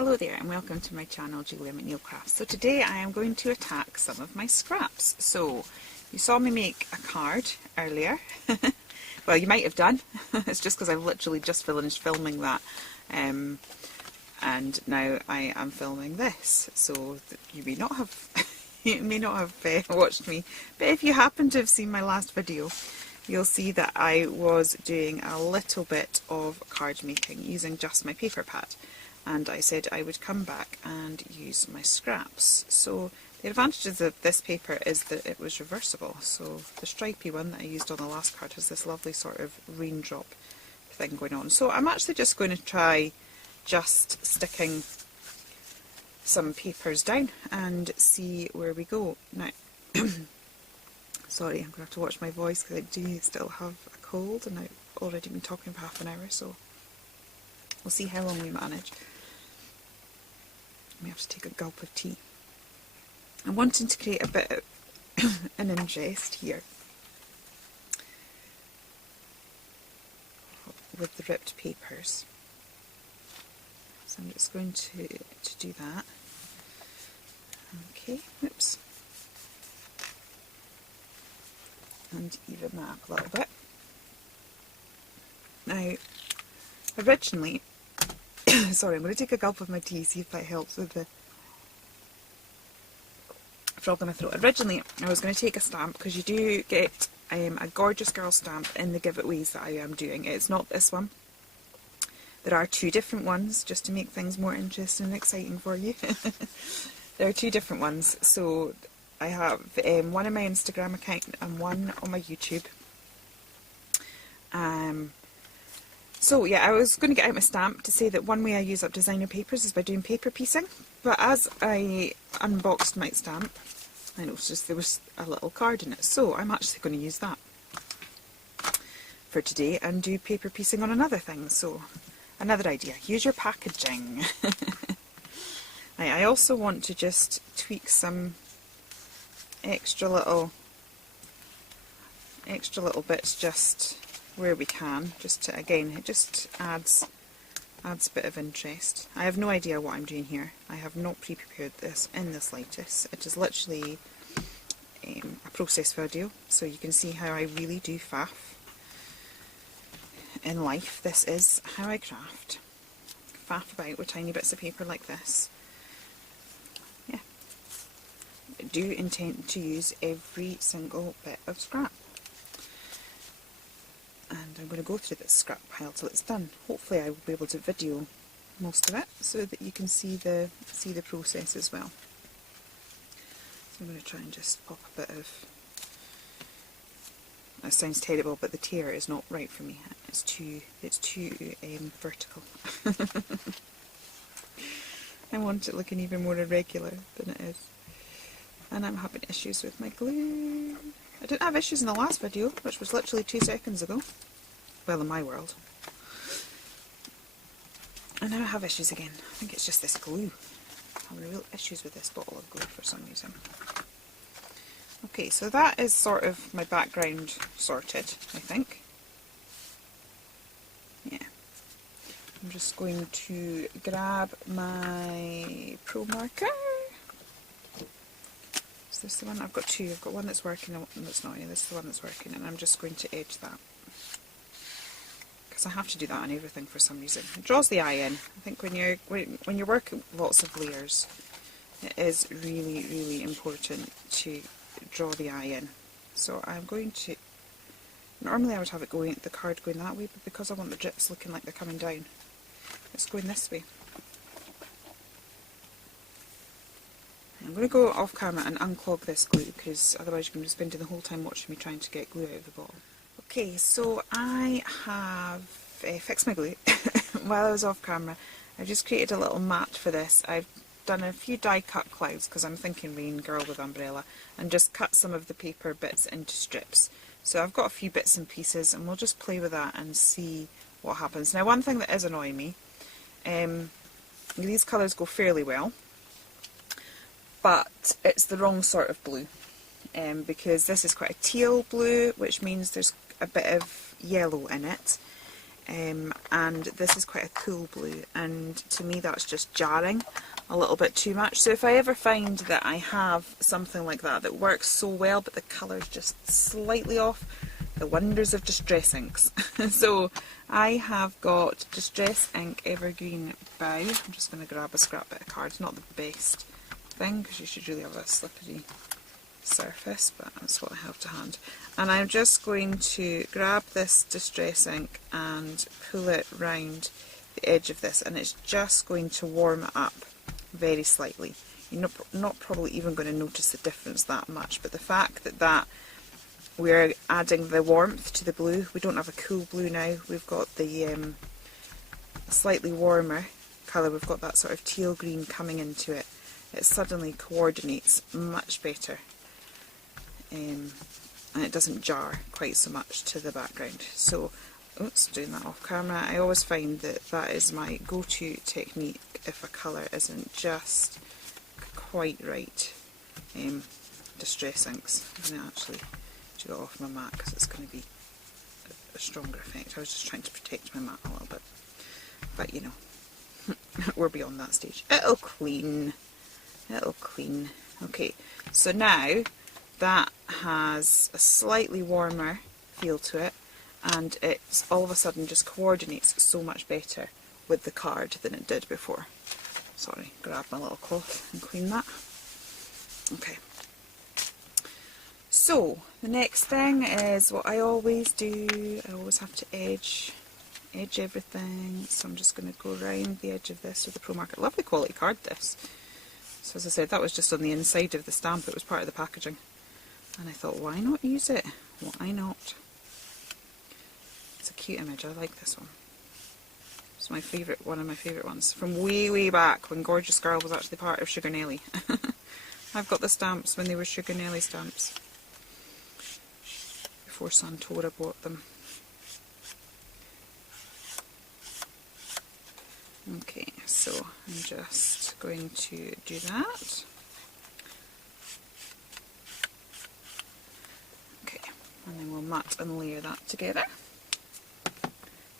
Hello there and welcome to my channel Julia McNeil Crafts. So today I am going to attack some of my scraps. So you saw me make a card earlier. Well, you might have done. It's just because I've literally just finished filming that and now I am filming this. So you may not have watched me, but if you happen to have seen my last video, you'll see that I was doing a little bit of card making using just my paper pad. And I said I would come back and use my scraps. So the advantages of this paper is that it was reversible. So the stripy one that I used on the last card has this lovely sort of raindrop thing going on. So I'm actually just going to try just sticking some papers down and see where we go. Now, sorry, I'm going to have to watch my voice because I do still have a cold and I've already been talking for half an hour, so we'll see how long we manage. We have to take a gulp of tea. I'm wanting to create a bit of an interest here with the ripped papers. So I'm just going to do that. Okay, oops. And even that up a little bit. Now, originally, sorry, I'm going to take a gulp of my tea, see if that helps with the frog in my throat. Originally, I was going to take a stamp, because you do get a Gorgeous Girl stamp in the giveaways that I am doing. It's not this one. There are two different ones, just to make things more interesting and exciting for you. There are two different ones. So I have one on my Instagram account and one on my YouTube. So yeah, I was going to get out my stamp to say that one way I use up designer papers is by doing paper piecing, but as I unboxed my stamp, I noticed there was a little card in it, so I'm actually going to use that for today and do paper piecing on another thing. So another idea, use your packaging. I also want to just tweak some extra little bits just where we can, just to, again, it just adds a bit of interest. I have no idea what I'm doing here. I have not pre-prepared this in the slightest. It is literally a process video, so you can see how I really do faff in life. This is how I craft. Faff about with tiny bits of paper like this. Yeah. I do intend to use every single bit of scrap. And I'm going to go through this scrap pile till it's done. Hopefully I will be able to video most of it so that you can see the process as well. So I'm going to try and just pop a bit of... That sounds terrible, but the tear is not right for me. It's too vertical. I want it looking even more irregular than it is. And I'm having issues with my glue. I didn't have issues in the last video, which was literally 2 seconds ago. Well, in my world. And now I have issues again. I think it's just this glue. I'm having real issues with this bottle of glue for some reason. Okay, so that is sort of my background sorted, I think. Yeah. I'm just going to grab my Pro marker. Is this the one? I've got two. I've got one that's working and one that's not. Yeah, this is the one that's working, and I'm just going to edge that. Because I have to do that on everything for some reason. It draws the eye in. I think when you're working lots of layers, it is really, really important to draw the eye in. So I'm going to... Normally I would have it going, the card going that way, but because I want the drips looking like they're coming down, it's going this way. I'm going to go off camera and unclog this glue, because otherwise you're going to be spending the whole time watching me trying to get glue out of the bottle. Okay, so I have fixed my glue while I was off camera. I've just created a little mat for this. I've done a few die cut clouds because I'm thinking rain, girl with umbrella, and just cut some of the paper bits into strips. So I've got a few bits and pieces and we'll just play with that and see what happens. Now, one thing that is annoying me, these colours go fairly well, but it's the wrong sort of blue, because this is quite a teal blue, which means there's a bit of yellow in it, and this is quite a cool blue, and to me that's just jarring a little bit too much. So if I ever find that I have something like that that works so well but the colour's just slightly off, the wonders of Distress inks. So I have got Distress Ink Evergreen Bow. I'm just going to grab a scrap bit of card. It's not the best thing because you should really have a slippery surface, but that's what I have to hand. And I'm just going to grab this Distress ink and pull it round the edge of this, and it's just going to warm it up very slightly. You're not probably even going to notice the difference that much, but the fact that we're adding the warmth to the blue, we don't have a cool blue now, we've got the slightly warmer colour, we've got that sort of teal green coming into it. It suddenly coordinates much better. And it doesn't jar quite so much to the background. So, oops, doing that off camera, I always find that that is my go-to technique if a colour isn't just quite right. Distress inks. I'm going to actually do it off my mat because it's going to be a stronger effect. I was just trying to protect my mat a little bit. But you know, we're beyond that stage. It'll clean. It'll clean. Okay, so now that has a slightly warmer feel to it, and it's all of a sudden just coordinates so much better with the card than it did before. Sorry, grab my little cloth and clean that. Okay. So, the next thing is what I always do. I always have to edge everything. So I'm just going to go around the edge of this with the Pro Marker. Lovely quality card, this. So as I said, that was just on the inside of the stamp. It was part of the packaging. And I thought, why not use it? Why not? It's a cute image. I like this one. It's my favourite, one of my favourite ones. From way back when Gorgeous Girl was actually part of Sugar Nelly. I've got the stamps when they were Sugar Nelly stamps. Before Santora bought them. Okay, so I'm just going to do that. And then we'll mat and layer that together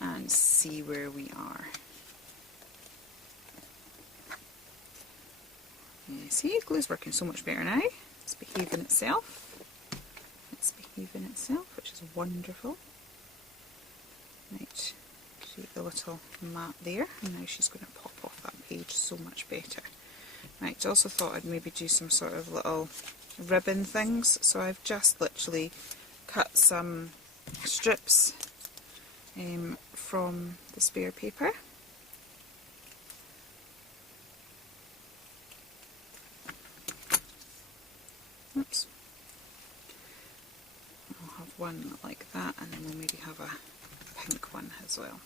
and see where we are. You see, glue's working so much better now. It's behaving itself. It's behaving itself, which is wonderful. Right, create the little mat there, and now she's going to pop off that page so much better. Right, I also thought I'd maybe do some sort of little ribbon things, so I've just literally cut some strips from the spare paper. Oops. I'll have one like that, and then we'll maybe have a pink one as well.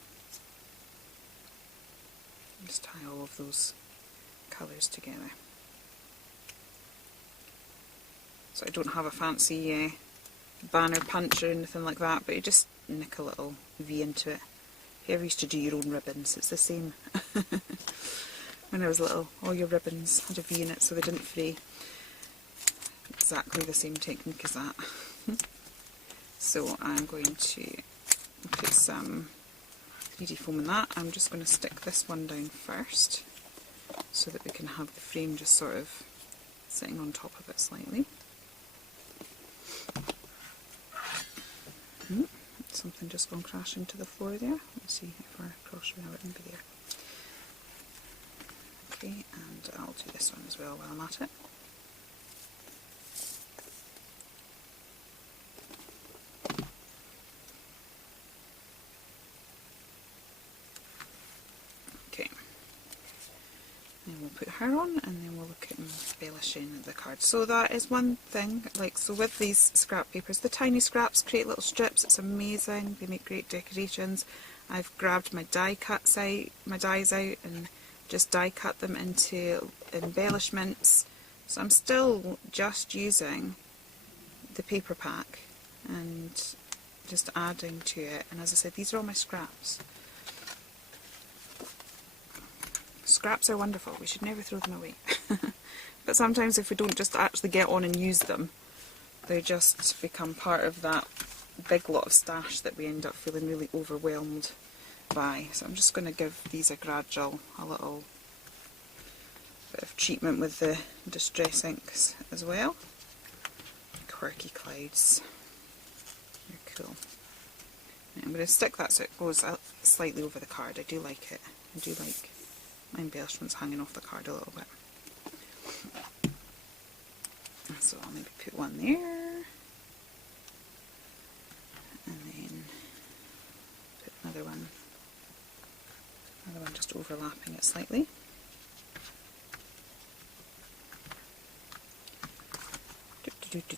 Just tie all of those colours together. So I don't have a fancy banner punch or anything like that, but you just nick a little V into it. If you ever used to do your own ribbons, it's the same. When I was little, all your ribbons had a V in it so they didn't fray. Exactly the same technique as that. So I'm going to put some 3D foam in that. I'm just going to stick this one down first so that we can have the frame just sort of sitting on top of it slightly. Something just gone crashing to the floor there. Let's see if we're crossing out and be there. Okay, and I'll do this one as well while I'm at it. Okay. Then we'll put her on, and then we'll look at embellishing the card. So that is one thing, like, so with these scrap papers, the tiny scraps create little strips. It's amazing. They make great decorations. I've grabbed my dies out and just die cut them into embellishments. So I'm still just using the paper pack and just adding to it. And as I said, these are all my scraps. Scraps are wonderful. We should never throw them away. But sometimes if we don't just actually get on and use them, they just become part of that big lot of stash that we end up feeling really overwhelmed by. So I'm just going to give these a little bit of treatment with the Distress inks as well. Quirky clouds. They're cool. I'm going to stick that so it goes out slightly over the card. I do like it. I do like my embellishments hanging off the card a little bit. So I'll maybe put one there, and then put another one just overlapping it slightly.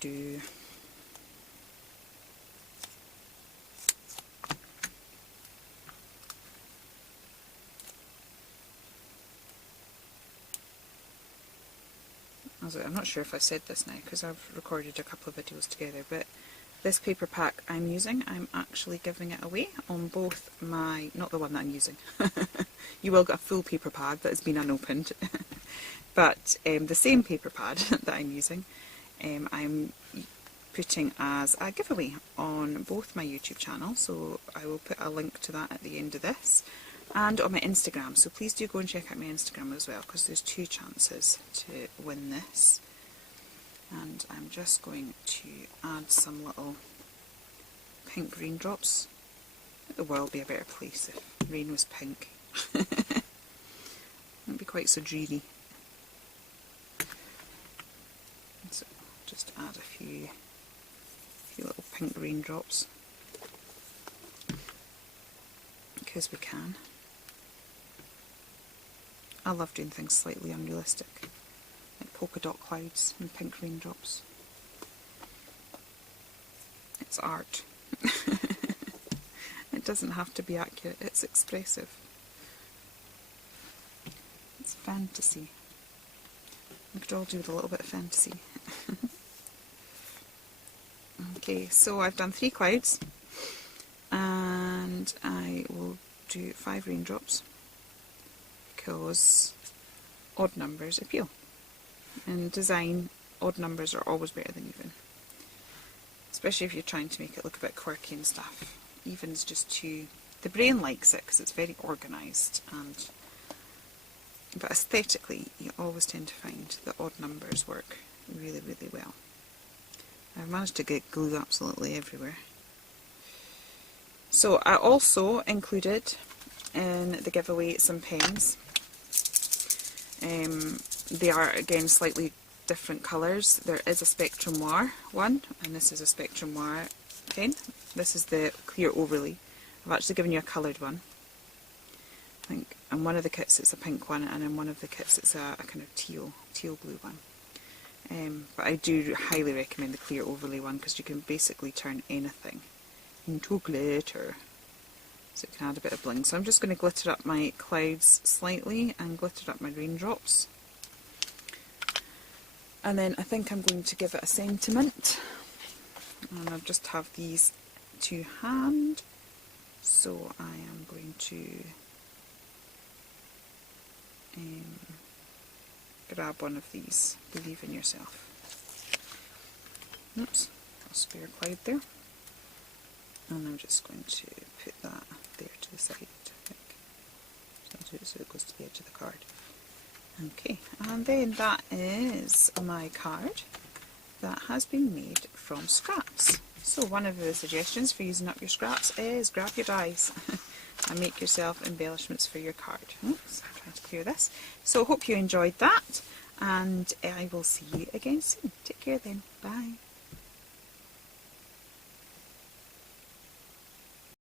Do. I'm not sure if I said this now because I've recorded a couple of videos together, but this paper pack I'm using, I'm actually giving it away on both my, not the one that I'm using, you will get a full paper pad that has been unopened, but the same paper pad that I'm using, I'm putting as a giveaway on both my YouTube channels, so I will put a link to that at the end of this, and on my Instagram, so please do go and check out my Instagram as well, because there's 2 chances to win this. And I'm just going to add some little pink raindrops. The world would be a better place if rain was pink. It wouldn't be quite so dreary. So just add a few little pink raindrops, because we can. I love doing things slightly unrealistic, like polka dot clouds and pink raindrops. It's art. It doesn't have to be accurate, it's expressive. It's fantasy. We could all do with a little bit of fantasy. Okay, so I've done 3 clouds, and I will do 5 raindrops, because odd numbers appeal. In design, odd numbers are always better than even. Especially if you're trying to make it look a bit quirky and stuff. Even's just too... The brain likes it because it's very organised, but aesthetically you always tend to find that odd numbers work really, really well. I've managed to get glue absolutely everywhere. So I also included in the giveaway some pens. They are again slightly different colours. There is a Spectrum Noir one, and this is a Spectrum Noir pen. This is the clear overlay. I've actually given you a coloured one. I think in one of the kits it's a pink one, and in one of the kits it's a kind of teal blue one. But I do highly recommend the clear overlay one, because you can basically turn anything into glitter. So it can add a bit of bling. So I'm just going to glitter up my clouds slightly and glitter up my raindrops. And then I think I'm going to give it a sentiment. And I just have these to hand. So I am going to grab one of these. Believe in yourself. Oops, a spare cloud there. And I'm just going to put that there to the side, I think. So I'll do it so it goes to the edge of the card. Okay, and then that is my card that has been made from scraps. So one of the suggestions for using up your scraps is grab your dies and make yourself embellishments for your card. Oops, I'm trying to clear this. So hope you enjoyed that, and I will see you again soon. Take care then. Bye.